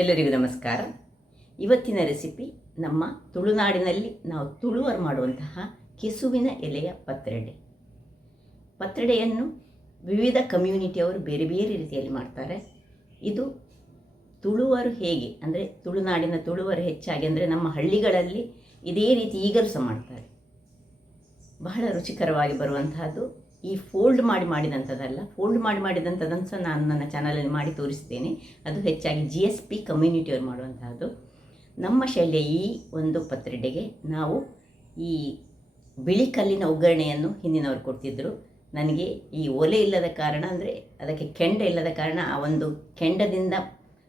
ಎಲ್ಲರಿಗೂ ನಮಸ್ಕಾರ. ಇವತ್ತಿನ ರೆಸಿಪಿ ನಮ್ಮ ತುಳುನಾಡಿನಲ್ಲಿ ನಾವು ತುಳುವರು ಮಾಡುವಂತಹ ಕೆಸುವಿನ ಎಲೆಯ ಪತ್ರೊಡೆಯನ್ನು ವಿವಿಧ ಕಮ್ಯುನಿಟಿಯವರು ಬೇರೆ ಬೇರೆ ರೀತಿಯಲ್ಲಿ ಮಾಡ್ತಾರೆ. ಇದು ತುಳುವರು ಹೇಗೆ ಅಂದರೆ ತುಳುನಾಡಿನ ತುಳುವರು ಹೆಚ್ಚಾಗಿ ಅಂದರೆ ನಮ್ಮ ಹಳ್ಳಿಗಳಲ್ಲಿ ಇದೇ ರೀತಿ ಈಗಲೂ ಸಹ ಮಾಡ್ತಾರೆ. ಬಹಳ ರುಚಿಕರವಾಗಿ ಬರುವಂತಹದ್ದು. ಈ ಫೋಲ್ಡ್ ಮಾಡಿದಂಥದ್ದಲ್ಲ, ಫೋಲ್ಡ್ ಮಾಡಿದಂಥದ್ದನ್ನು ಸಹ ನಾನು ನನ್ನ ಚಾನಲಲ್ಲಿ ಮಾಡಿ ತೋರಿಸ್ತೇನೆ. ಅದು ಹೆಚ್ಚಾಗಿ GSP ಕಮ್ಯುನಿಟಿಯವರು ಮಾಡುವಂತಹದ್ದು. ನಮ್ಮ ಶೈಲಿಯ ಈ ಒಂದು ಪತ್ರೊಡೆಗೆ ನಾವು ಈ ಬಿಳಿ ಕಲ್ಲಿನ ಒಗ್ಗರಣೆಯನ್ನು ಹಿಂದಿನವರು ಕೊಡ್ತಿದ್ದರು. ನನಗೆ ಈ ಒಲೆ ಇಲ್ಲದ ಕಾರಣ ಅಂದರೆ ಅದಕ್ಕೆ ಕೆಂಡ ಇಲ್ಲದ ಕಾರಣ ಆ ಒಂದು ಕೆಂಡದಿಂದ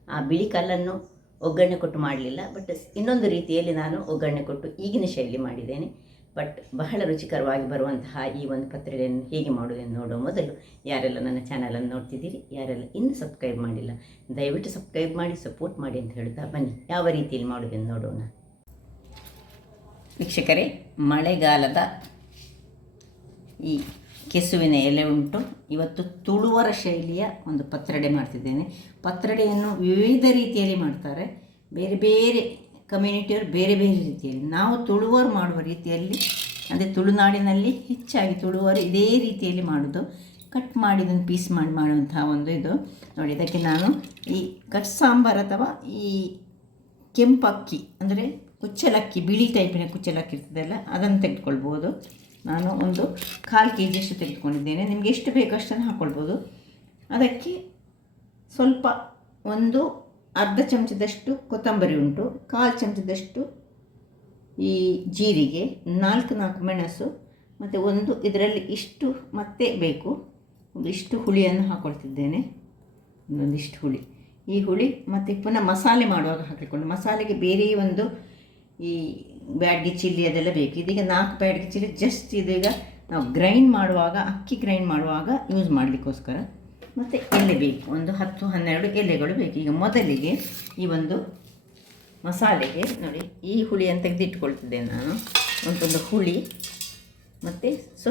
ಆ ಬಿಳಿ ಕಲ್ಲನ್ನು ಒಗ್ಗರಣೆ ಕೊಟ್ಟು ಮಾಡಲಿಲ್ಲ. ಬಟ್ ಇನ್ನೊಂದು ರೀತಿಯಲ್ಲಿ ನಾನು ಒಗ್ಗರಣೆ ಕೊಟ್ಟು ಈಗಿನ ಶೈಲಿ ಮಾಡಿದ್ದೇನೆ. ಬಟ್ ಬಹಳ ರುಚಿಕರವಾಗಿ ಬರುವಂತಹ ಈ ಒಂದು ಪತ್ರೊಡೆಯನ್ನು ಹೇಗೆ ಮಾಡುವುದನ್ನು ನೋಡುವ ಮೊದಲು ಯಾರೆಲ್ಲ ನನ್ನ ಚಾನಲನ್ನು ನೋಡ್ತಿದ್ದೀರಿ, ಯಾರೆಲ್ಲ ಇನ್ನೂ ಸಬ್ಸ್ಕ್ರೈಬ್ ಮಾಡಿಲ್ಲ, ದಯವಿಟ್ಟು ಸಬ್ಸ್ಕ್ರೈಬ್ ಮಾಡಿ ಸಪೋರ್ಟ್ ಮಾಡಿ ಅಂತ ಹೇಳ್ತಾ ಬನ್ನಿ ಯಾವ ರೀತಿಯಲ್ಲಿ ಮಾಡುವುದನ್ನು ನೋಡೋಣ. ವೀಕ್ಷಕರೇ, ಮಳೆಗಾಲದ ಈ ಕೆಸುವಿನ ಎಲೆ ಉಂಟು. ಇವತ್ತು ತುಳುವರ ಶೈಲಿಯ ಒಂದು ಪತ್ರೊಡೆ ಮಾಡ್ತಿದ್ದೇನೆ. ಪತ್ರೊಡೆಯನ್ನು ವಿವಿಧ ರೀತಿಯಲ್ಲಿ ಮಾಡ್ತಾರೆ, ಬೇರೆ ಬೇರೆ ಕಮ್ಯುನಿಟಿಯವರು ಬೇರೆ ಬೇರೆ ರೀತಿಯಲ್ಲಿ. ನಾವು ತುಳುವರು ಮಾಡುವ ರೀತಿಯಲ್ಲಿ ಅಂದರೆ ತುಳುನಾಡಿನಲ್ಲಿ ಹೆಚ್ಚಾಗಿ ತುಳುವರು ಇದೇ ರೀತಿಯಲ್ಲಿ ಮಾಡೋದು. ಕಟ್ ಮಾಡಿದನ್ನು ಪೀಸ್ ಮಾಡುವಂತಹ ಒಂದು ಇದು ನೋಡಿ. ಇದಕ್ಕೆ ನಾನು ಈ ಕಟ್ ಸಾಂಬಾರು ಅಥವಾ ಈ ಕೆಂಪಕ್ಕಿ ಅಂದರೆ ಕುಚ್ಚಲಕ್ಕಿ, ಬಿಳಿ ಟೈಪಿನ ಕುಚ್ಚಲಕ್ಕಿ ಇರ್ತದಲ್ಲ, ಅದನ್ನು ತೆಗೆದುಕೊಳ್ಬೋದು. ನಾನು ಒಂದು 1/4 kg ಅಷ್ಟು ತೆಗೆದುಕೊಂಡಿದ್ದೇನೆ. ನಿಮಗೆ ಎಷ್ಟು ಬೇಕೋ ಅಷ್ಟನ್ನು ಹಾಕ್ಕೊಳ್ಬೋದು. ಅದಕ್ಕೆ ಸ್ವಲ್ಪ ಒಂದು ಅರ್ಧ ಚಮಚದಷ್ಟು ಕೊತ್ತಂಬರಿ ಉಂಟು, 1/4 ಚಮಚದಷ್ಟು ಈ ಜೀರಿಗೆ, 4 ಮೆಣಸು, ಮತ್ತು ಒಂದು ಇದರಲ್ಲಿ ಇಷ್ಟು ಮತ್ತೆ ಬೇಕು ಇಷ್ಟು ಹುಳಿಯನ್ನು ಹಾಕ್ಕೊಳ್ತಿದ್ದೇನೆ. ಒಂದೊಂದಿಷ್ಟು ಹುಳಿ, ಈ ಹುಳಿ ಮತ್ತು ಪುನಃ ಮಸಾಲೆ ಮಾಡುವಾಗ ಹಾಕಿಕೊಂಡು ಮಸಾಲೆಗೆ ಬೇರೆ ಒಂದು ಈ ಬ್ಯಾಡ್ಗೆ ಚಿಲ್ಲಿ ಅದೆಲ್ಲ ಬೇಕು. ಇದೀಗ 4 ಬ್ಯಾಡ್ಗೆ ಚಿಲ್ಲಿ ಜಸ್ಟ್ ಇದೀಗ ನಾವು ಗ್ರೈಂಡ್ ಮಾಡುವಾಗ, ಅಕ್ಕಿ ಗ್ರೈಂಡ್ ಮಾಡುವಾಗ ಯೂಸ್ ಮಾಡಲಿಕ್ಕೋಸ್ಕರ. ಮತ್ತು ಎಲೆ ಬೇಕು, ಒಂದು 10-12 ಎಲೆಗಳು ಬೇಕು. ಈಗ ಮೊದಲಿಗೆ ಈ ಒಂದು ಮಸಾಲೆಗೆ ನೋಡಿ ಈ ಹುಳಿಯನ್ನು ತೆಗೆದಿಟ್ಕೊಳ್ತಿದ್ದೇನೆ ನಾನು. ಒಂದೊಂದು ಹುಳಿ ಮತ್ತು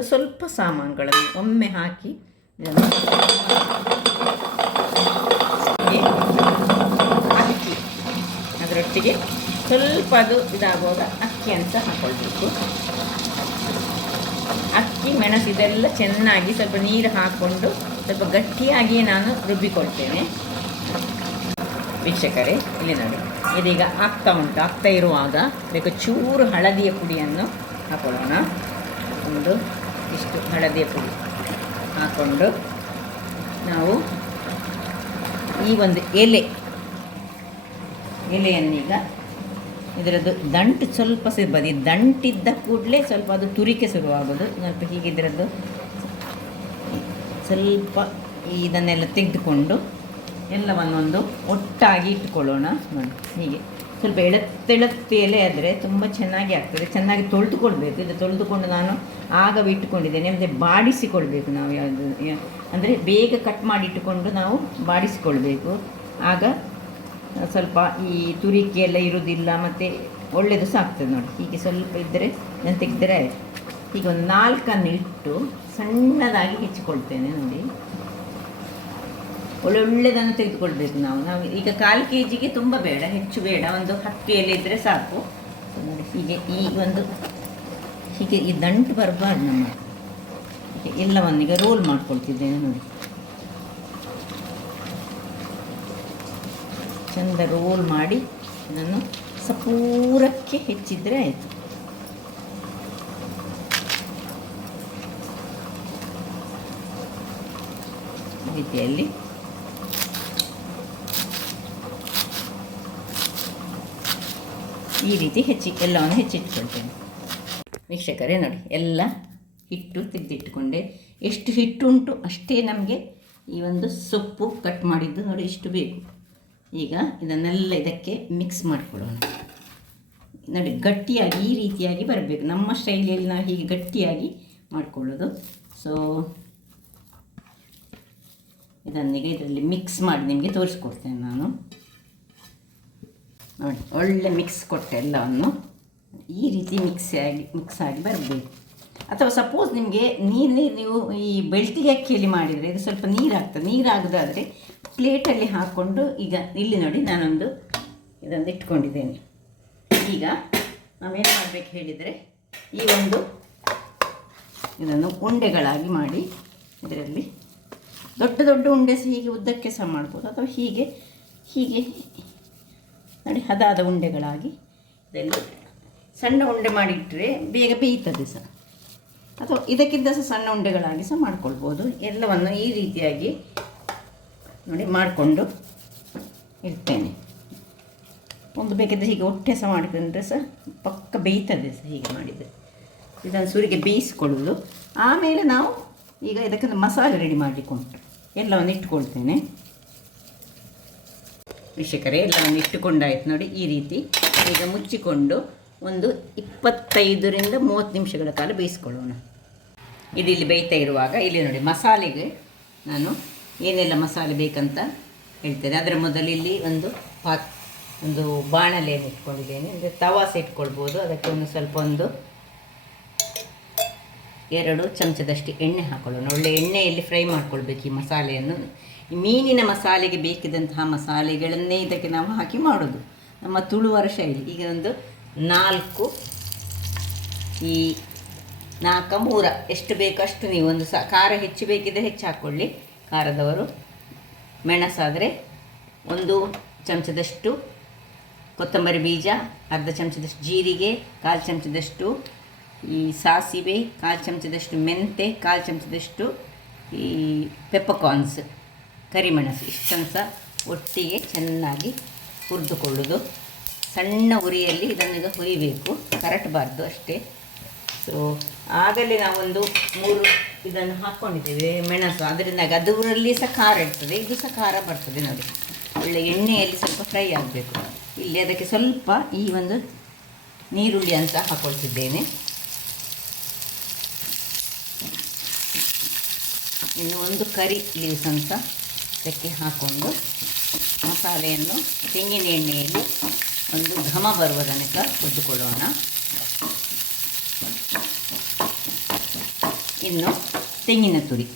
ಸ್ವಲ್ಪ ಸಾಮಾನುಗಳನ್ನು ಒಮ್ಮೆ ಹಾಕಿ ಅಕ್ಕಿ ಅದರೊಟ್ಟಿಗೆ ಸ್ವಲ್ಪ ಅದು ಇದಾಗುವಾಗ ಅಕ್ಕಿಯನ್ನು ಸಹ ಹಾಕ್ಕೊಳ್ಬೇಕು. ಅಕ್ಕಿ, ಮೆಣಸು ಇದೆಲ್ಲ ಚೆನ್ನಾಗಿ ಸ್ವಲ್ಪ ನೀರು ಹಾಕ್ಕೊಂಡು ಸ್ವಲ್ಪ ಗಟ್ಟಿಯಾಗಿ ನಾನು ರುಬ್ಬಿಕೊಳ್ತೇನೆ. ವೀಕ್ಷಕರೇ, ಇಲ್ಲಿ ನೋಡಿ ಇದೀಗ ಆಗ್ತಾ ಇರುವಾಗ ಬೇಕು ಚೂರು ಹಳದಿಯ ಪುಡಿಯನ್ನು ಹಾಕೊಳ್ಳೋಣ. ಒಂದು ಇಷ್ಟು ಹಳದಿಯ ಪುಡಿ ಹಾಕ್ಕೊಂಡು ನಾವು ಈ ಒಂದು ಎಲೆಯನ್ನೀಗ ಇದರದ್ದು ದಂಟು ಸ್ವಲ್ಪ ಸಿರ್ಬದು. ಈ ದಂಟಿದ್ದ ಕೂಡಲೇ ಸ್ವಲ್ಪ ಅದು ತುರಿಕೆ ಶುರುವಾಗೋದು. ಸ್ವಲ್ಪ ಹೀಗೆ ಇದರದ್ದು ಸ್ವಲ್ಪ ಇದನ್ನೆಲ್ಲ ತೆಗೆದುಕೊಂಡು ಎಲ್ಲವನ್ನೊಂದು ಒಟ್ಟಾಗಿ ಇಟ್ಕೊಳ್ಳೋಣ. ನೋಡಿ ಹೀಗೆ ಸ್ವಲ್ಪ ಎಳೆತ್ತೆಳತ್ತೆ ಎಲೆ ಆದರೆ ತುಂಬ ಚೆನ್ನಾಗಿ ಆಗ್ತದೆ. ಚೆನ್ನಾಗಿ ತೊಳೆದುಕೊಳ್ಬೇಕು. ಇದು ತೊಳೆದುಕೊಂಡು ನಾನು ಆಗ ಇಟ್ಟುಕೊಂಡಿದ್ದೇನೆ. ಮತ್ತು ಬಾಡಿಸಿಕೊಳ್ಬೇಕು ನಾವು. ಯಾವುದು ಅಂದರೆ ಬೇಗ ಕಟ್ ಮಾಡಿ ಇಟ್ಟುಕೊಂಡು ನಾವು ಬಾಡಿಸಿಕೊಳ್ಬೇಕು. ಆಗ ಸ್ವಲ್ಪ ಈ ತುರಿಕೆ ಎಲ್ಲ ಇರೋದಿಲ್ಲ ಮತ್ತು ಒಳ್ಳೆಯದು ಸಹ ಆಗ್ತದೆ. ನೋಡಿ ಹೀಗೆ ಸ್ವಲ್ಪ ಇದ್ದರೆ ನಾನು ತೆಗೆದರೆ ಆಯಿತು. ಈಗ ಒಂದು 4 ಇಟ್ಟು ಸಣ್ಣದಾಗಿ ಹೆಚ್ಚಿಕೊಳ್ತೇನೆ. ನೋಡಿ ಒಳ್ಳೊಳ್ಳೆದನ್ನು ತೆಗೆದುಕೊಳ್ಬೇಕು ನಾವು ಈಗ 1/4 kgಗೆ ತುಂಬ ಬೇಡ, ಹೆಚ್ಚು ಬೇಡ, ಒಂದು 10 ಎಲೆ ಇದ್ದರೆ ಸಾಕು. ನೋಡಿ ಹೀಗೆ ಹೀಗೆ ಈ ದಂಟು ಬರಬಾರ್ದು ನಮ್ಮ. ಹೀಗೆ ಎಲ್ಲವನ್ನೀಗ ರೋಲ್ ಮಾಡ್ಕೊಳ್ತಿದ್ದೇನೆ. ನೋಡಿ ಚೆಂದ ರೋಲ್ ಮಾಡಿ ಇದನ್ನು ಸಪೂರಕ್ಕೆ ಹೆಚ್ಚಿದರೆ ಆಯಿತು. ರೀತಿಯಲ್ಲಿ ಈ ರೀತಿ ಎಲ್ಲವನ್ನು ಹೆಚ್ಚಿಟ್ಕೊಳ್ತೇನೆ. ವೀಕ್ಷಕರೇ ನೋಡಿ, ಎಲ್ಲ ಹಿಟ್ಟು ತೆಗೆದಿಟ್ಟುಕೊಂಡೆ. ಎಷ್ಟು ಹಿಟ್ಟುಂಟು ಅಷ್ಟೇ ನಮಗೆ ಈ ಒಂದು ಸೊಪ್ಪು ಕಟ್ ಮಾಡಿದ್ದು ನೋಡಿ ಇಷ್ಟು ಬೇಕು. ಈಗ ಇದನ್ನೆಲ್ಲ ಇದಕ್ಕೆ ಮಿಕ್ಸ್ ಮಾಡಿಕೊಳ್ಳೋಣ. ನೋಡಿ ಗಟ್ಟಿಯಾಗಿ ಈ ರೀತಿಯಾಗಿ ಬರಬೇಕು. ನಮ್ಮ ಸ್ಟೈಲಿಯಲ್ಲಿ ನಾವು ಹೀಗೆ ಗಟ್ಟಿಯಾಗಿ ಮಾಡಿಕೊಳ್ಳೋದು. ಸೊ ಇದನ್ನೀಗ ಇದರಲ್ಲಿ ಮಿಕ್ಸ್ ಮಾಡಿ ನಿಮಗೆ ತೋರಿಸ್ಕೊಡ್ತೇನೆ ನಾನು. ನೋಡಿ ಒಳ್ಳೆ ಮಿಕ್ಸ್ ಕೊಟ್ಟೆ ಎಲ್ಲವನ್ನು. ಈ ರೀತಿ ಮಿಕ್ಸ್ ಆಗಿ ಬರಬೇಕು. ಅಥವಾ ಸಪೋಸ್ ನಿಮಗೆ ನೀವು ಈ ಬೆಳ್ತಿಗೆ ಅಕ್ಕಿಯಲ್ಲಿ ಮಾಡಿದರೆ ಇದು ಸ್ವಲ್ಪ ನೀರಾಗ್ತದೆ. ನೀರಾಗೋದಾದರೆ ಪ್ಲೇಟಲ್ಲಿ ಹಾಕ್ಕೊಂಡು, ಈಗ ಇಲ್ಲಿ ನೋಡಿ ನಾನೊಂದು ಇದೊಂದು ಇಟ್ಕೊಂಡಿದ್ದೇನೆ. ಈಗ ನಾವೇನು ಮಾಡಬೇಕು ಹೇಳಿದರೆ, ಈ ಒಂದು ಇದನ್ನು ಉಂಡೆಗಳಾಗಿ ಮಾಡಿ, ಇದರಲ್ಲಿ ದೊಡ್ಡ ದೊಡ್ಡ ಉಂಡೆ ಸಹ ಹೀಗೆ ಉದ್ದಕ್ಕೆ ಸಹ ಮಾಡ್ಬೋದು, ಅಥವಾ ಹೀಗೆ ಹೀಗೆ ನೋಡಿ ಹದಾದ ಉಂಡೆಗಳಾಗಿ ಇದರಲ್ಲಿ ಸಣ್ಣ ಉಂಡೆ ಮಾಡಿಟ್ಟರೆ ಬೇಗ ಬೇಯ್ತದೆ ಸಹ, ಅಥವಾ ಇದಕ್ಕಿಂತ ಸಹ ಸಣ್ಣ ಉಂಡೆಗಳಾಗಿ ಸಹ ಮಾಡ್ಕೊಳ್ಬೋದು. ಎಲ್ಲವನ್ನು ಈ ರೀತಿಯಾಗಿ ನೋಡಿ ಮಾಡಿಕೊಂಡು ಇರ್ತೇನೆ. ಒಂದು ಬೇಕಿದ್ದರೆ ಹೀಗೆ ಹೊಟ್ಟೆ ಸಹ ಮಾಡಿಕೊಂಡ್ರೆ ಸಹ ಪಕ್ಕ ಬೇಯ್ತದೆ ಸಹ ಹೀಗೆ ಮಾಡಿದರೆ. ಇದನ್ನು ಸುರಿಗೆ ಬೇಯಿಸ್ಕೊಳ್ಳೋದು. ಆಮೇಲೆ ನಾವು ಈಗ ಇದಕ್ಕೊಂದು ಮಸಾಲೆ ರೆಡಿ ಮಾಡಲಿಕ್ಕುಂಟು. ಎಲ್ಲವನ್ನು ಇಟ್ಕೊಳ್ತೇನೆ ವೀಕ್ಷಕರೇ. ಎಲ್ಲವನ್ನು ಇಟ್ಟುಕೊಂಡಾಯ್ತು ನೋಡಿ ಈ ರೀತಿ. ಈಗ ಮುಚ್ಚಿಕೊಂಡು ಒಂದು 25ರಿಂದ 30 ನಿಮಿಷಗಳ ಕಾಲ ಬೇಯಿಸ್ಕೊಳ್ಳೋಣ. ಇಲ್ಲಿ ಬೇಯ್ತಾ ಇರುವಾಗ ಇಲ್ಲಿ ನೋಡಿ ಮಸಾಲೆಗೆ ನಾನು ಏನೆಲ್ಲ ಮಸಾಲೆ ಬೇಕಂತ ಹೇಳ್ತೇನೆ. ಅದರ ಮೊದಲು ಇಲ್ಲಿ ಒಂದು ಬಾಣಲೆಯನ್ನು ಇಟ್ಕೊಂಡಿದ್ದೇನೆ. ಅಂದರೆ ತವಾಸ ಇಟ್ಕೊಳ್ಬೋದು. ಅದಕ್ಕೆ ಒಂದು 2 ಚಮಚದಷ್ಟು ಎಣ್ಣೆ ಹಾಕೊಳ್ಳೋಣ. ಒಳ್ಳೆ ಎಣ್ಣೆಯಲ್ಲಿ ಫ್ರೈ ಮಾಡ್ಕೊಳ್ಬೇಕು ಈ ಮಸಾಲೆಯನ್ನು. ಈ ಮೀನಿನ ಮಸಾಲೆಗೆ ಬೇಕಿದ್ದಂತಹ ಮಸಾಲೆಗಳನ್ನೇ ಇದಕ್ಕೆ ನಾವು ಹಾಕಿ ಮಾಡೋದು, ನಮ್ಮ ತುಳುವರ ಶೈಲಿ. ಈಗ ಒಂದು 4 3 ಎಷ್ಟು ಬೇಕಷ್ಟು ನೀವು ಒಂದು ಖಾರ ಹೆಚ್ಚು ಬೇಕಿದ್ದರೆ ಹೆಚ್ಚು ಹಾಕ್ಕೊಳ್ಳಿ ಖಾರದವರು. ಮೆಣಸಾದರೆ 1 ಚಮಚದಷ್ಟು ಕೊತ್ತಂಬರಿ ಬೀಜ, ಅರ್ಧ ಚಮಚದಷ್ಟು ಜೀರಿಗೆ, 1/4 ಚಮಚದಷ್ಟು ಈ ಸಾಸಿವೆ, 1/4 ಚಮಚದಷ್ಟು ಮೆಂತೆ, 1/4 ಚಮಚದಷ್ಟು ಈ ಪೆಪ್ಪಕಾರ್ನ್ಸ್ ಕರಿಮೆಣಸು. ಇಷ್ಟನ್ನು ಸಹ ಒಟ್ಟಿಗೆ ಚೆನ್ನಾಗಿ ಹುರಿದುಕೊಳ್ಳೋದು. ಸಣ್ಣ ಉರಿಯಲ್ಲಿ ಇದನ್ನೀಗ ಹುರಿಬೇಕು, ಕರಟಬಾರ್ದು ಅಷ್ಟೇ. ಸೊ ಆಗಲೇ ನಾವೊಂದು 3 ಇದನ್ನು ಹಾಕ್ಕೊಂಡಿದ್ದೇವೆ ಮೆಣಸು. ಅದರಿಂದ ಅದರಲ್ಲಿ ಸಹ ಖಾರ ಇರ್ತದೆ, ಇದು ಸಹ ಖಾರ ಬರ್ತದೆ ನೋಡಿ. ಒಳ್ಳೆ ಎಣ್ಣೆಯಲ್ಲಿ ಸ್ವಲ್ಪ ಫ್ರೈ ಆಗಬೇಕು. ಇಲ್ಲಿ ಅದಕ್ಕೆ ಸ್ವಲ್ಪ ಈ ಒಂದು ನೀರುಳ್ಳಿ ಅಂತ ಹಾಕ್ಕೊಳ್ತಿದ್ದೇನೆ. ಇನ್ನು ಒಂದು ಕರಿ ಲೀವ್ಸ್ ಅಂತ ಇದಕ್ಕೆ ಹಾಕ್ಕೊಂಡು ಮಸಾಲೆಯನ್ನು ತೆಂಗಿನ ಎಣ್ಣೆಯಲ್ಲಿ ಒಂದು ಘಮ ಬರುವ ತನಕ ಹುರಿದುಕೊಳ್ಳೋಣ. ಇನ್ನು ತೆಂಗಿನ ತುರಿ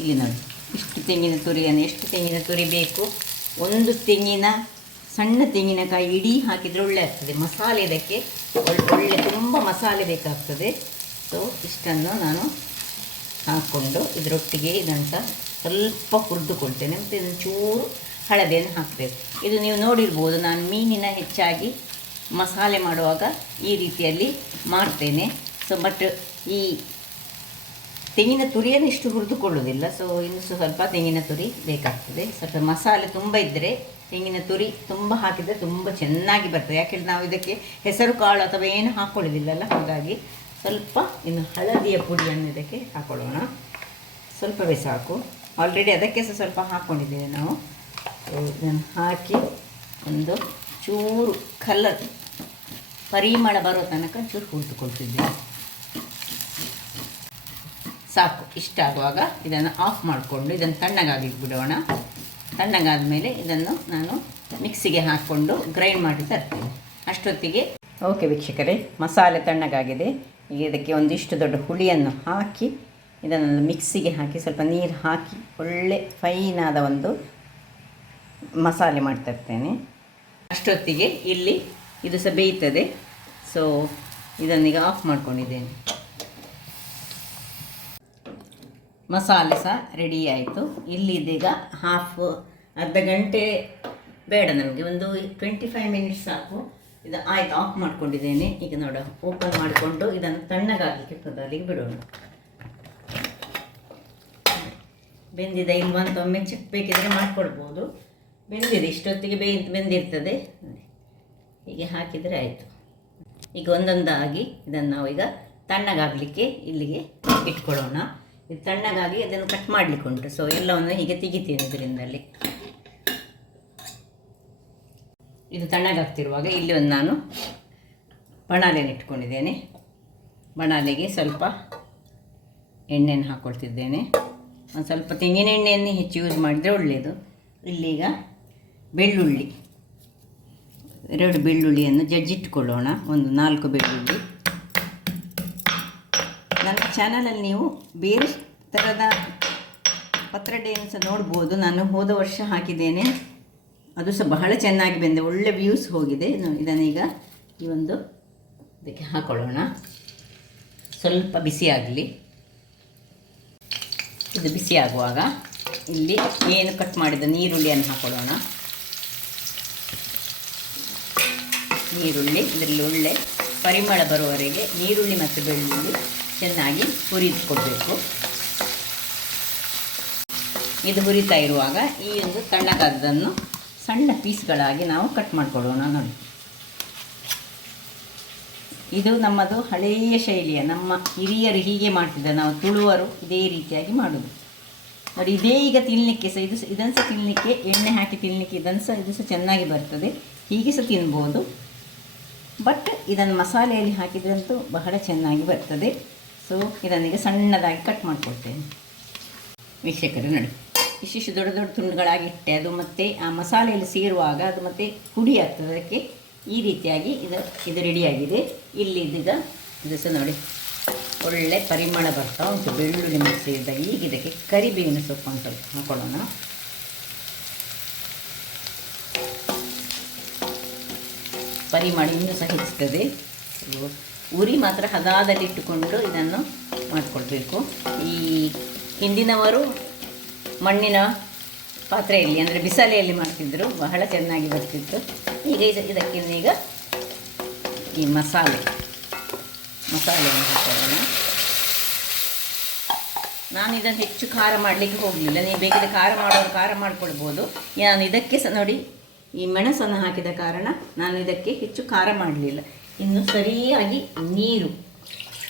ಇಲ್ಲಿ ನೋಡಿ, ಇಷ್ಟು ತೆಂಗಿನ ತುರಿಯನ್ನು, ಎಷ್ಟು ತೆಂಗಿನ ತುರಿ ಬೇಕು, ಒಂದು ಸಣ್ಣ ತೆಂಗಿನಕಾಯಿ ಇಡೀ ಹಾಕಿದರೆ ಒಳ್ಳೆ ಆಗ್ತದೆ ಮಸಾಲೆ. ಇದಕ್ಕೆ ಒಳ್ಳೆ ತುಂಬ ಮಸಾಲೆ ಬೇಕಾಗ್ತದೆ. ಸೊ ಇಷ್ಟನ್ನು ನಾನು ಹಾಕ್ಕೊಂಡು ಇದರೊಟ್ಟಿಗೆ ಇದಂತ ಸ್ವಲ್ಪ ಹುರಿದುಕೊಳ್ತೇನೆ. ಮತ್ತು ಇದನ್ನು ಚೂರು ಹಳದಿಯನ್ನು ಹಾಕಬೇಕು. ಇದು ನೀವು ನೋಡಿರ್ಬೋದು, ನಾನು ಮೀನಿನ ಹೆಚ್ಚಾಗಿ ಮಸಾಲೆ ಮಾಡುವಾಗ ಈ ರೀತಿಯಲ್ಲಿ ಮಾಡ್ತೇನೆ. ಸೊ ಬಟ್ ಈ ತೆಂಗಿನ ತುರಿಯನ್ನು ಇಷ್ಟು ಹುರಿದುಕೊಳ್ಳೋದಿಲ್ಲ. ಸೊ ಇನ್ನು ಸ್ವಲ್ಪ ತೆಂಗಿನ ತುರಿ ಬೇಕಾಗ್ತದೆ. ಸ್ವಲ್ಪ ಮಸಾಲೆ ತುಂಬ ಇದ್ದರೆ ತೆಂಗಿನ ತುರಿ ತುಂಬ ಹಾಕಿದರೆ ತುಂಬ ಚೆನ್ನಾಗಿ ಬರ್ತದೆ. ಯಾಕೆಂದರೆ ನಾವು ಇದಕ್ಕೆ ಹೆಸರು ಕಾಳು ಅಥವಾ ಏನು ಹಾಕ್ಕೊಳ್ಳೋದಿಲ್ಲಲ್ಲ, ಹಾಗಾಗಿ ಸ್ವಲ್ಪ ಇನ್ನು ಹಳದಿಯ ಪುಡಿಯನ್ನು ಇದಕ್ಕೆ ಹಾಕ್ಕೊಳ್ಳೋಣ. ಸ್ವಲ್ಪವೇ ಸಾಕು. ಆಲ್ರೆಡಿ ಅದಕ್ಕೆ ಸಹ ಸ್ವಲ್ಪ ಹಾಕ್ಕೊಂಡಿದ್ದೇವೆ ನಾವು. ಇದನ್ನು ಹಾಕಿ ಒಂದು ಚೂರು ಕಲರ್ ಪರಿಮಳ ಬರೋ ತನಕ ಚೂರು ಹುರಿದುಕೊಳ್ತಿದ್ದೇವೆ. ಸಾಕು. ಇಷ್ಟ ಆಗುವಾಗ ಇದನ್ನು ಆಫ್ ಮಾಡಿಕೊಂಡು ಇದನ್ನು ತಣ್ಣಗಾಗಲಿಕ್ಕೆ ಬಿಡೋಣ. ತಣ್ಣಗಾದ ಮೇಲೆ ಇದನ್ನು ನಾನು ಮಿಕ್ಸಿಗೆ ಹಾಕ್ಕೊಂಡು ಗ್ರೈಂಡ್ ಮಾಡಿ ತರ್ತೇನೆ. ಅಷ್ಟೊತ್ತಿಗೆ ಓಕೆ ವೀಕ್ಷಕರೇ, ಮಸಾಲೆ ತಣ್ಣಗಾಗಿದೆ. ಈಗ ಇದಕ್ಕೆ ಒಂದಿಷ್ಟು ದೊಡ್ಡ ಹುಳಿಯನ್ನು ಹಾಕಿ ಇದನ್ನು ಮಿಕ್ಸಿಗೆ ಹಾಕಿ ಸ್ವಲ್ಪ ನೀರು ಹಾಕಿ ಒಳ್ಳೆ ಫೈನಾದ ಒಂದು ಮಸಾಲೆ ಮಾಡ್ತಿರ್ತೇನೆ. ಅಷ್ಟೊತ್ತಿಗೆ ಇಲ್ಲಿ ಇದು ಸಹ ಬೇಯ್ತದೆ. So ಇದನ್ನೀಗ of ಮಾಡ್ಕೊಂಡಿದ್ದೇನೆ. ಮಸಾಲೆ ಸಹ ರೆಡಿ ಆಯಿತು. ಇಲ್ಲಿ ಇದೀಗ ಅರ್ಧ ಗಂಟೆ ಬೇಡ, ನಮಗೆ ಒಂದು 25 ಮಿನಿಟ್ಸ್ ಸಾಕು. ಇದು ಆಯ್ತು, ಆಫ್ ಮಾಡ್ಕೊಂಡಿದ್ದೇನೆ. ಈಗ ನೋಡ ಓಪನ್ ಮಾಡಿಕೊಂಡು ಇದನ್ನು ತಣ್ಣಗಾಗಲಿಕ್ಕೆ ಅಲ್ಲಿಗೆ ಬಿಡೋಣ. ಬೆಂದಿದೆ ಇಲ್ವಾ ಅಂತ ಒಮ್ಮೆ ಚೆಕ್ ಬೇಕಿದ್ರೆ ಮಾಡ್ಕೊಳ್ಬೋದು. ಬೆಂದಿದೆ, ಇಷ್ಟೊತ್ತಿಗೆ ಬೆಂದಿರ್ತದೆ. ಹೀಗೆ ಹಾಕಿದರೆ ಆಯಿತು. ಈಗ ಒಂದೊಂದಾಗಿ ಇದನ್ನು ನಾವು ಈಗ ತಣ್ಣಗಾಗಲಿಕ್ಕೆ ಇಲ್ಲಿಗೆ ಇಟ್ಕೊಳ್ಳೋಣ. ಇದು ತಣ್ಣಗಾಗಿ ಅದನ್ನು ಕಟ್ ಮಾಡಲಿಕ್ಕೆ ಉಂಟು. ಸೊ ಎಲ್ಲವನ್ನು ಹೀಗೆ ತೆಗಿತೀನಿ ಇದರಿಂದಲೇ. ಇದು ತಣ್ಣಗಾಗ್ತಿರುವಾಗ ಇಲ್ಲಿ ಒಂದು ನಾನು ಬಣಾಲೆಯನ್ನು ಇಟ್ಕೊಂಡಿದ್ದೇನೆ. ಬಣಾಲೆಗೆ ಸ್ವಲ್ಪ ಎಣ್ಣೆಯನ್ನು ಹಾಕ್ಕೊಳ್ತಿದ್ದೇನೆ. ಒಂದು ಸ್ವಲ್ಪ ತೆಂಗಿನ ಎಣ್ಣೆಯನ್ನು ಹೆಚ್ಚು ಯೂಸ್ ಮಾಡಿದರೆ ಒಳ್ಳೆಯದು. ಇಲ್ಲೀಗ ಬೆಳ್ಳುಳ್ಳಿ, 2 ಬೆಳ್ಳುಳ್ಳಿಯನ್ನು ಜಜ್ಜಿಟ್ಕೊಳ್ಳೋಣ. ಒಂದು 4 ಬೆಳ್ಳುಳ್ಳಿ. ನನ್ನ ಚಾನಲಲ್ಲಿ ನೀವು ಬೇರೆ ಥರದ ಪತ್ರೊಡೆಯನ್ನು ಸಹ ನೋಡ್ಬೋದು. ನಾನು ಹೋದ ವರ್ಷ ಹಾಕಿದ್ದೇನೆ, ಅದು ಸಹ ಬಹಳ ಚೆನ್ನಾಗಿ ಬಂದಿದೆ, ಒಳ್ಳೆ ವ್ಯೂಸ್ ಹೋಗಿದೆ. ಇದನ್ನೀಗ ಈ ಒಂದು ಇದಕ್ಕೆ ಹಾಕೊಳ್ಳೋಣ. ಸ್ವಲ್ಪ ಬಿಸಿ ಆಗಲಿ. ಇದು ಬಿಸಿ ಆಗುವಾಗ ಇಲ್ಲಿ ಏನು ಕಟ್ ಮಾಡಿದ ನೀರುಳ್ಳಿಯನ್ನು ಹಾಕೊಳ್ಳೋಣ. ನೀರುಳ್ಳಿ ಇದರಲ್ಲಿ ಒಳ್ಳೆ ಪರಿಮಳ ಬರುವವರೆಗೆ ನೀರುಳ್ಳಿ ಮತ್ತು ಬೆಳ್ಳುಳ್ಳಿ ಚೆನ್ನಾಗಿ ಹುರಿದುಕೊಳ್ಬೇಕು. ಇದು ಹುರಿತಾ ಇರುವಾಗ ಈ ಒಂದು ತಣ್ಣಗಾದದನ್ನು ಸಣ್ಣ ಪೀಸ್ಗಳಾಗಿ ನಾವು ಕಟ್ ಮಾಡಿಕೊಳ್ಳೋಣ. ನೋಡಿ, ಇದು ನಮ್ಮದು ಹಳೆಯ ಶೈಲಿಯ, ನಮ್ಮ ಹಿರಿಯರು ಹೀಗೆ ಮಾಡ್ತಿದ್ದ, ನಾವು ತುಳುವರು ಇದೇ ರೀತಿಯಾಗಿ ಮಾಡೋದು ನೋಡಿ. ಇದೇ ಈಗ ತಿನ್ನಲಿಕ್ಕೆ ಸಹ ಇದನ್ನು ಸಹ ತಿನ್ನಲಿಕ್ಕೆ ಎಣ್ಣೆ ಹಾಕಿ ತಿನ್ನಲಿಕ್ಕೆ ಇದು ಸಹ ಚೆನ್ನಾಗಿ ಬರ್ತದೆ. ಹೀಗೆ ಸಹ ತಿನ್ಬೋದು, ಬಟ್ ಇದನ್ನು ಮಸಾಲೆಯಲ್ಲಿ ಹಾಕಿದ್ರಂತೂ ಬಹಳ ಚೆನ್ನಾಗಿ ಬರ್ತದೆ. ಸೊ ಇದನ್ನೀಗ ಸಣ್ಣದಾಗಿ ಕಟ್ ಮಾಡಿಕೊಡ್ತೇನೆ. ವೀಕ್ಷಕರೇ ನೋಡಿ, ಇಷ್ಟಿಷ್ಟು ದೊಡ್ಡ ದೊಡ್ಡ ತುಂಡುಗಳಾಗಿಟ್ಟೆ, ಅದು ಮತ್ತು ಆ ಮಸಾಲೆಯಲ್ಲಿ ಸೇರುವಾಗ ಅದು ಮತ್ತು ಹುಡಿ ಆಗ್ತದೆ. ಅದಕ್ಕೆ ಈ ರೀತಿಯಾಗಿ ಇದು ರೆಡಿಯಾಗಿದೆ. ಇಲ್ಲಿ ಇದೀಗ ಇದು ಸಹ ನೋಡಿ ಒಳ್ಳೆ ಪರಿಮಳ ಬರ್ತಾ ಉಂಟು, ಬೆಳ್ಳುಳ್ಳಿ ಮಿಕ್ಸಿ ಇದ್ದಾಗ. ಈಗ ಇದಕ್ಕೆ ಕರಿಬೇವಿನ ಸೊಪ್ಪು ಒಂದು ಸ್ವಲ್ಪ ಹಾಕೊಳ್ಳೋಣ. ಪರಿಮಳ ಇನ್ನೂ ಸಹ ಹೆಚ್ಚುತ್ತದೆ. ಉರಿ ಮಾತ್ರ ಹದಾದಲ್ಲಿ ಇಟ್ಟುಕೊಂಡು ಇದನ್ನು ಮಾಡಿಕೊಳ್ಬೇಕು. ಈ ಹಿಂದಿನವರು ಮಣ್ಣಿನ ಪಾತ್ರೆಯಲ್ಲಿ ಅಂದರೆ ಬಿಸಿಲೆಯಲ್ಲಿ ಮಾಡ್ತಿದ್ದರು, ಬಹಳ ಚೆನ್ನಾಗಿ ಬರ್ತಿತ್ತು. ಈಗ ಇದಕ್ಕೀಗ ಈ ಮಸಾಲೆಯನ್ನು ಹಾಕೊಳ್ಳೋಣ. ನಾನು ಇದನ್ನು ಹೆಚ್ಚು ಖಾರ ಮಾಡಲಿಕ್ಕೆ ಹೋಗಲಿಲ್ಲ. ನೀವು ಬೇಕಿದ್ರೆ ಖಾರ ಮಾಡೋರು ಖಾರ ಮಾಡಿಕೊಳ್ಬೋದು. ನಾನು ಇದಕ್ಕೆ ಸಹ ನೋಡಿ ಈ ಮೆಣಸನ್ನು ಹಾಕಿದ ಕಾರಣ ನಾನು ಇದಕ್ಕೆ ಹೆಚ್ಚು ಖಾರ ಮಾಡಲಿಲ್ಲ. ಇನ್ನು ಸರಿಯಾಗಿ ನೀರು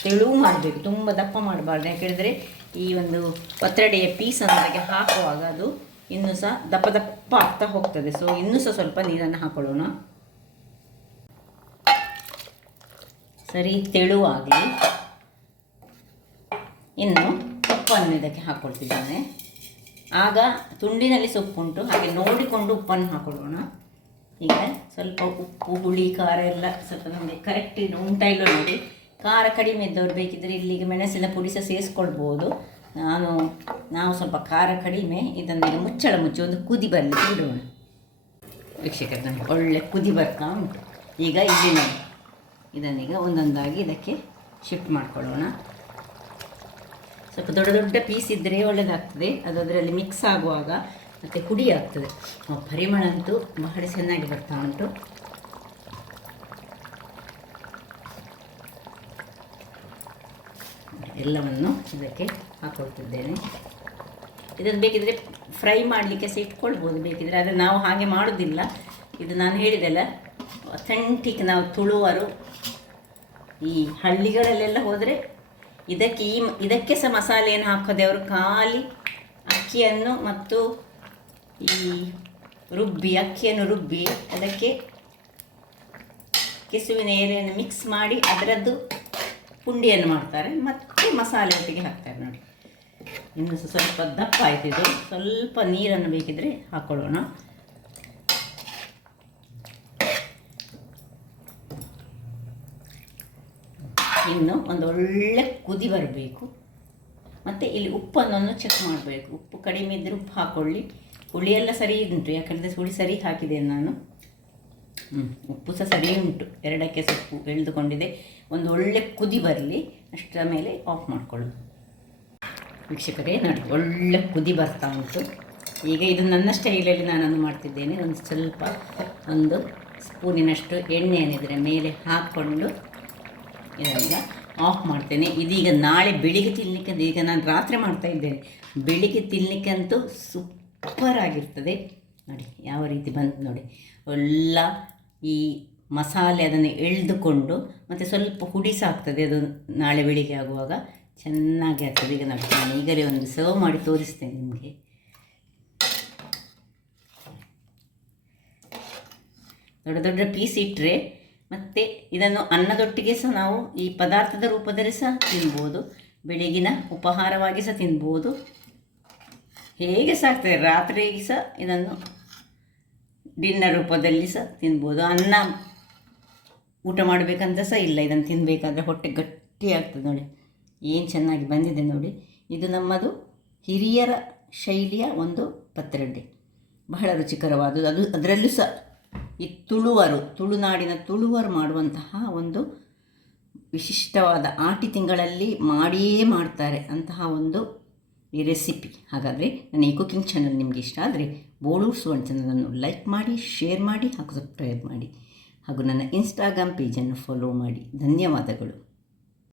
ತೆಳು ಮಾಡಬೇಕು, ತುಂಬ ದಪ್ಪ ಮಾಡಬಾರ್ದು. ಯಾಕೆಂದರೆ ಈ ಒಂದು ಪತ್ರೊಡೆಯ ಪೀಸನ್ನು ಅದಕ್ಕೆ ಹಾಕುವಾಗ ಅದು ಇನ್ನೂ ಸಹ ದಪ್ಪ ದಪ್ಪ ಆಗ್ತಾ ಹೋಗ್ತದೆ. ಸೊ ಇನ್ನೂ ಸಹ ಸ್ವಲ್ಪ ನೀರನ್ನು ಹಾಕೊಳ್ಳೋಣ. ಸರಿ ತೆಳುವಾಗಲಿ. ಇನ್ನು ಉಪ್ಪನ್ನು ಇದಕ್ಕೆ ಹಾಕ್ಕೊಳ್ತಿದ್ದೇನೆ. ಆಗ ತುಂಡಿನಲ್ಲಿ ಸೊಪ್ಪುಂಟು, ಹಾಗೆ ನೋಡಿಕೊಂಡು ಉಪ್ಪನ್ನು ಹಾಕೊಳ್ಳೋಣ. ಈಗ ಸ್ವಲ್ಪ ಉಪ್ಪು ಹುಳಿ ಖಾರ ಎಲ್ಲ ಸ್ವಲ್ಪ ನಮಗೆ ಕರೆಕ್ಟ್ ಉಂಟ ಇಲ್ಲ ನೋಡಿ. ಖಾರ ಕಡಿಮೆ ಇದ್ದವ್ರು ಬೇಕಿದ್ದರೆ ಇಲ್ಲಿಗೆ ಮೆಣಸಿನ ಪುಡಿ ಸಹ ಸೇರಿಸ್ಕೊಳ್ಬೋದು. ನಾವು ಸ್ವಲ್ಪ ಖಾರ ಕಡಿಮೆ. ಇದನ್ನೀಗ ಮುಚ್ಚಳ ಮುಚ್ಚಿ ಒಂದು ಕುದಿ ಬರಲಿಕ್ಕೆ ಬಿಡೋಣ. ವೀಕ್ಷಕರೇ ಒಳ್ಳೆ ಕುದಿ ಬರ್ತಾ ಉಂಟು. ಈಗ ಇಲ್ಲಿ ನೋಡಿ ಇದನ್ನೀಗ ಒಂದೊಂದಾಗಿ ಇದಕ್ಕೆ ಶಿಫ್ಟ್ ಮಾಡ್ಕೊಳ್ಳೋಣ. ಸ್ವಲ್ಪ ದೊಡ್ಡ ದೊಡ್ಡ ಪೀಸ್ ಇದ್ದರೆ ಒಳ್ಳೆಯದಾಗ್ತದೆ, ಅದು ಅದರಲ್ಲಿ ಮಿಕ್ಸ್ ಆಗುವಾಗ ಮತ್ತು ಹುಡಿ ಆಗ್ತದೆ. ಪರಿಮಳ ಅಂತೂ ಬಹಳ ಚೆನ್ನಾಗಿ ಬರ್ತಾ ಉಂಟು. ಎಲ್ಲವನ್ನು ಇದಕ್ಕೆ ಹಾಕ್ಕೊಳ್ತಿದ್ದೇನೆ. ಇದನ್ನು ಬೇಕಿದ್ರೆ ಫ್ರೈ ಮಾಡಲಿಕ್ಕೆ ಸಹ ಇಟ್ಕೊಳ್ಬೋದು ಬೇಕಿದ್ರೆ, ಆದರೆ ನಾವು ಹಾಗೆ ಮಾಡೋದಿಲ್ಲ. ಇದು ನಾನು ಹೇಳಿದೆಲ್ಲ ಅಥೆಂಟಿಕ್, ನಾವು ತುಳುವರು. ಈ ಹಳ್ಳಿಗಳಲ್ಲೆಲ್ಲ ಹೋದರೆ ಇದಕ್ಕೆ ಸಹ ಮಸಾಲೆಯನ್ನು ಹಾಕೋದೆ ಅವರು. ಖಾಲಿ ಅಕ್ಕಿಯನ್ನು ಮತ್ತು ಈ ಅಕ್ಕಿಯನ್ನು ರುಬ್ಬಿ ಅದಕ್ಕೆ ಕೆಸುವಿನ ಎಲೆಯನ್ನು ಮಿಕ್ಸ್ ಮಾಡಿ ಅದರದ್ದು ಪುಂಡಿಯನ್ನು ಮಾಡ್ತಾರೆ, ಮತ್ತು ಮಸಾಲೆ ಒಟ್ಟಿಗೆ ಹಾಕ್ತಾರೆ ನೋಡಿ. ಇನ್ನು ಸ್ವಲ್ಪ ದಪ್ಪ ಆಯ್ತಿದ್ದು, ಸ್ವಲ್ಪ ನೀರನ್ನು ಬೇಕಿದ್ರೆ ಹಾಕ್ಕೊಳ್ಳೋಣ. ಇನ್ನು ಒಂದು ಒಳ್ಳೆ ಕುದಿ ಬರಬೇಕು. ಮತ್ತು ಇಲ್ಲಿ ಉಪ್ಪನ್ನು ಚೆಕ್ ಮಾಡಬೇಕು. ಉಪ್ಪು ಕಡಿಮೆ ಇದ್ದರೆ ಉಪ್ಪು ಹಾಕ್ಕೊಳ್ಳಿ. ಹುಳಿಯೆಲ್ಲ ಸರಿ ಉಂಟು, ಯಾಕಂದರೆ ಹುಳಿ ಸರಿ ಹಾಕಿದ್ದೇನೆ ನಾನು. ಉಪ್ಪು ಸಹ ಸರಿ ಉಂಟು. ಎರಡಕ್ಕೆ ಸೊಪ್ಪು ಎಳೆದುಕೊಂಡಿದೆ. ಒಂದು ಒಳ್ಳೆ ಕುದಿ ಬರಲಿ, ಅಷ್ಟರ ಮೇಲೆ ಆಫ್ ಮಾಡಿಕೊಳ್ಳೋದು. ವೀಕ್ಷಕರೇ ನೋಡಿ ಒಳ್ಳೆ ಕುದಿ ಬರ್ತಾ ಉಂಟು. ಈಗ ಇದು ನನ್ನ ಸ್ಟೈಲಲ್ಲಿ ನಾನನ್ನು ಮಾಡ್ತಿದ್ದೇನೆ. ಒಂದು ಸ್ಪೂನಿನಷ್ಟು ಎಣ್ಣೆಯನ್ನಿದ್ರೆ ಮೇಲೆ ಹಾಕ್ಕೊಂಡು ಇದೀಗ ಆಫ್ ಮಾಡ್ತೇನೆ. ಇದೀಗ ನಾಳೆ ಬೆಳಿಗ್ಗೆ ತಿನ್ನಲಿಕ್ಕೆ, ಈಗ ನಾನು ರಾತ್ರಿ ಮಾಡ್ತಾ ಇದ್ದೇನೆ, ಬೆಳಿಗ್ಗೆ ತಿನ್ನಲಿಕ್ಕಂತೂ ಸೂಪರ್ ಆಗಿರ್ತದೆ. ನೋಡಿ ಯಾವ ರೀತಿ ಬಂತು ನೋಡಿ. ಎಲ್ಲ ಈ ಮಸಾಲೆ ಅದನ್ನು ಎಳೆದುಕೊಂಡು ಮತ್ತು ಸ್ವಲ್ಪ ಹುಡಿ ಸಾಕ್ತದೆ. ಅದು ನಾಳೆ ಬೆಳಿಗ್ಗೆ ಆಗುವಾಗ ಚೆನ್ನಾಗಿ ಆಗ್ತದೆ. ಈಗ ನಾನು ಈಗಲೇ ಒಂದು ಸರ್ವ್ ಮಾಡಿ ತೋರಿಸ್ತೇನೆ ನಿಮಗೆ. ದೊಡ್ಡ ದೊಡ್ಡ ಪೀಸ್ ಇಟ್ಟರೆ ಮತ್ತು ಇದನ್ನು ಅನ್ನದೊಟ್ಟಿಗೆ ಸಹ ನಾವು ಈ ಪದಾರ್ಥದ ರೂಪದಲ್ಲಿ ಸಹ ತಿನ್ಬೋದು, ಬೆಳಗಿನ ಉಪಹಾರವಾಗಿ ಸಹ ತಿನ್ಬೋದು, ಹೇಗೆ ಸಹ ಆಗ್ತದೆ. ರಾತ್ರಿಗೆ ಸಹ ಇದನ್ನು ಡಿನ್ನರ್ ರೂಪದಲ್ಲಿ ಸಹ ತಿನ್ಬೋದು. ಅನ್ನ ಊಟ ಮಾಡಬೇಕಂತ ಸಹ ಇಲ್ಲ, ಇದನ್ನು ತಿನ್ನಬೇಕಾದ್ರೆ ಹೊಟ್ಟೆ ಗಟ್ಟಿ ಆಗ್ತದೆ ನೋಡಿ. ಏನು ಚೆನ್ನಾಗಿ ಬಂದಿದೆ ನೋಡಿ. ಇದು ನಮ್ಮದು ಹಿರಿಯರ ಶೈಲಿಯ ಒಂದು ಪತ್ರೊಡೆ, ಬಹಳ ರುಚಿಕರವಾದುದು. ಅದರಲ್ಲೂ ಸಹ ಈ ತುಳುನಾಡಿನ ತುಳುವರು ಮಾಡುವಂತಹ ಒಂದು ವಿಶಿಷ್ಟವಾದ ಆಟಿ ತಿಂಗಳಲ್ಲಿ ಮಾಡಿಯೇ ಮಾಡ್ತಾರೆ ಅಂತಹ ಒಂದು ಈ ರೆಸಿಪಿ. ಹಾಗಾದರೆ ನನ್ನ ಈ ಕುಕಿಂಗ್ ಚಾನಲ್ ನಿಮಗೆ ಇಷ್ಟ ಆದರೆ ಬೋಳೂರು ಸುವರ್ಣ ಚಾನಲನ್ನು ಲೈಕ್ ಮಾಡಿ, ಶೇರ್ ಮಾಡಿ ಹಾಗೂ ಸಬ್ಸ್ಕ್ರೈಬ್ ಮಾಡಿ ಹಾಗೂ ನನ್ನ ಇನ್ಸ್ಟಾಗ್ರಾಮ್ ಪೇಜನ್ನು ಫಾಲೋ ಮಾಡಿ. ಧನ್ಯವಾದಗಳು.